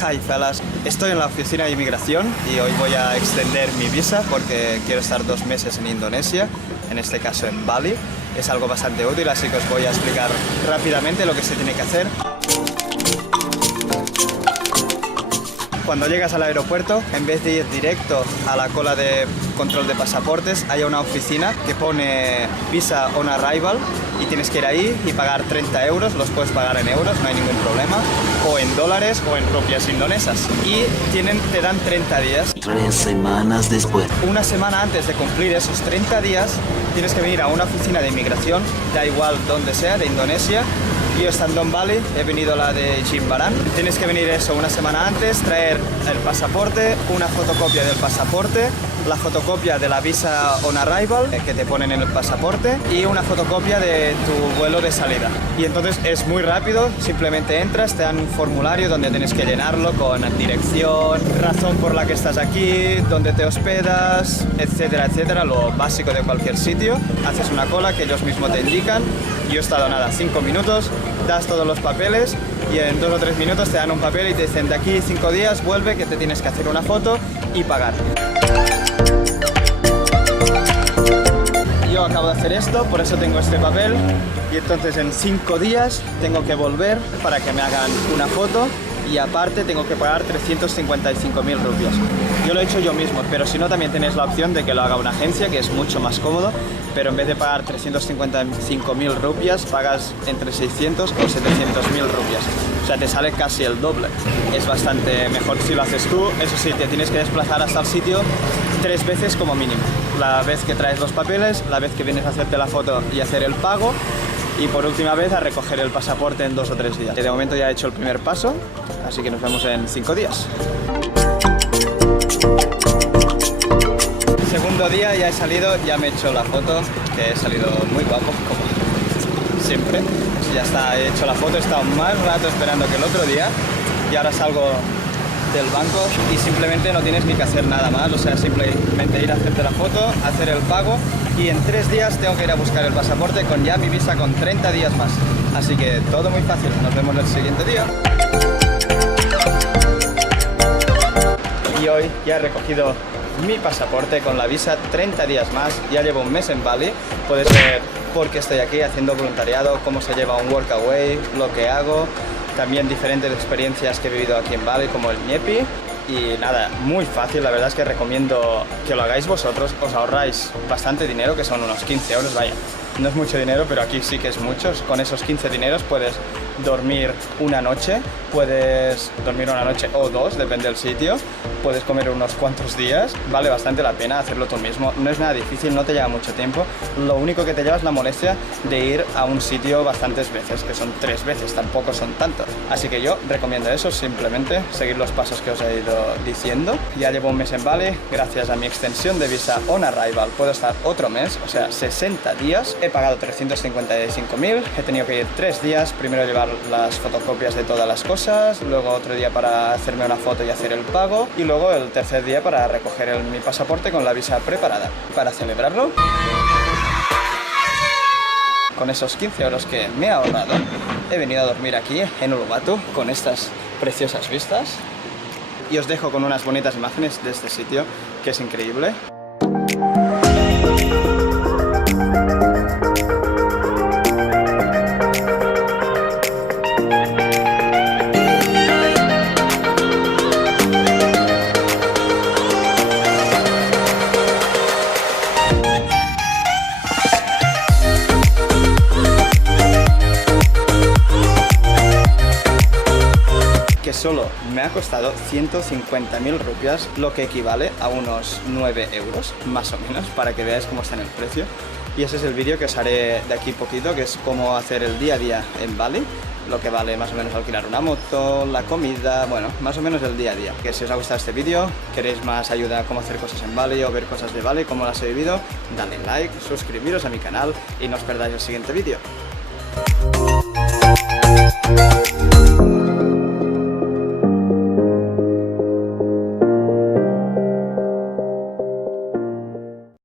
Hi fellas, estoy en la oficina de inmigración y hoy voy a extender mi visa porque quiero estar 2 meses en Indonesia, en este caso en Bali. Es algo bastante útil, así que os voy a explicar rápidamente lo que se tiene que hacer. Cuando llegas al aeropuerto, en vez de ir directo a la cola de control de pasaportes, hay una oficina que pone Visa on Arrival y tienes que ir ahí y pagar 30 euros, los puedes pagar en euros, no hay ningún problema, o en dólares o en rupias indonesas. Y te dan 30 días. 3 semanas después. Una semana antes de cumplir esos 30 días, tienes que venir a una oficina de inmigración, da igual donde sea, de Indonesia. Yo estando en Bali, he venido a la de Jimbaran. Tienes que venir eso una semana antes, traer el pasaporte, una fotocopia del pasaporte, la fotocopia de la Visa on Arrival que te ponen en el pasaporte y una fotocopia de tu vuelo de salida. Y entonces es muy rápido, simplemente entras, te dan un formulario donde tienes que llenarlo con dirección, razón por la que estás aquí, dónde te hospedas, etcétera, etcétera, lo básico de cualquier sitio. Haces una cola que ellos mismos te indican. Yo he estado nada, 5 minutos, das todos los papeles y en 2 o 3 minutos te dan un papel y te dicen de aquí 5 días, vuelve que te tienes que hacer una foto y pagar. Yo acabo de hacer esto, por eso tengo este papel y entonces en 5 días tengo que volver para que me hagan una foto y aparte tengo que pagar 355.000 rupias. Yo lo he hecho yo mismo, pero si no también tenéis la opción de que lo haga una agencia, que es mucho más cómodo, pero en vez de pagar 355.000 rupias, pagas entre 600 o 700.000 rupias. O sea, te sale casi el doble. Es bastante mejor si lo haces tú. Eso sí, te tienes que desplazar hasta el sitio 3 veces como mínimo. La vez que traes los papeles, la vez que vienes a hacerte la foto y hacer el pago, y por última vez a recoger el pasaporte en 2 o 3 días. De momento ya he hecho el primer paso, así que nos vemos en 5 días. Segundo día ya he salido, ya me he hecho la foto, que he salido muy guapo, como siempre. Ya está, he hecho la foto, he estado más rato esperando que el otro día y ahora salgo del banco y simplemente no tienes ni que hacer nada más, o sea, simplemente ir a hacerte la foto, hacer el pago y en 3 días tengo que ir a buscar el pasaporte con ya mi visa con 30 días más. Así que todo muy fácil, nos vemos el siguiente día. Y hoy ya he recogido mi pasaporte con la visa 30 días más, ya llevo 1 mes en Bali, puedes ver por qué estoy aquí haciendo voluntariado, cómo se lleva un workaway, lo que hago, también diferentes experiencias que he vivido aquí en Bali como el ñepi. Y nada, muy fácil, la verdad es que recomiendo que lo hagáis vosotros, os ahorráis bastante dinero, que son unos 15 euros, vaya, no es mucho dinero, pero aquí sí que es mucho. Con esos 15 dineros puedes dormir una noche, o 2, depende del sitio, puedes comer unos cuantos días, vale bastante la pena hacerlo tú mismo, no es nada difícil, no te lleva mucho tiempo, lo único que te lleva es la molestia de ir a un sitio bastantes veces, que son 3 veces, tampoco son tantos, así que yo recomiendo eso, simplemente seguir los pasos que os he ido diciendo. Ya llevo 1 mes en Bali, gracias a mi extensión de Visa on Arrival puedo estar otro mes, o sea 60 días, he pagado 355.000, he tenido que ir 3 días, primero llevar las fotocopias de todas las cosas, luego otro día para hacerme una foto y hacer el pago y luego el tercer día para recoger mi pasaporte con la visa preparada. Para celebrarlo, con esos 15 euros que me he ahorrado, he venido a dormir aquí en Uluwatu con estas preciosas vistas y os dejo con unas bonitas imágenes de este sitio que es increíble. Solo me ha costado 150.000 rupias, lo que equivale a unos 9 euros, más o menos, para que veáis cómo está en el precio. Y ese es el vídeo que os haré de aquí poquito, que es cómo hacer el día a día en Bali, lo que vale más o menos alquilar una moto, la comida, bueno, más o menos el día a día. Que si os ha gustado este vídeo, queréis más ayuda a cómo hacer cosas en Bali o ver cosas de Bali, cómo las he vivido, dale like, suscribiros a mi canal y no os perdáis el siguiente vídeo.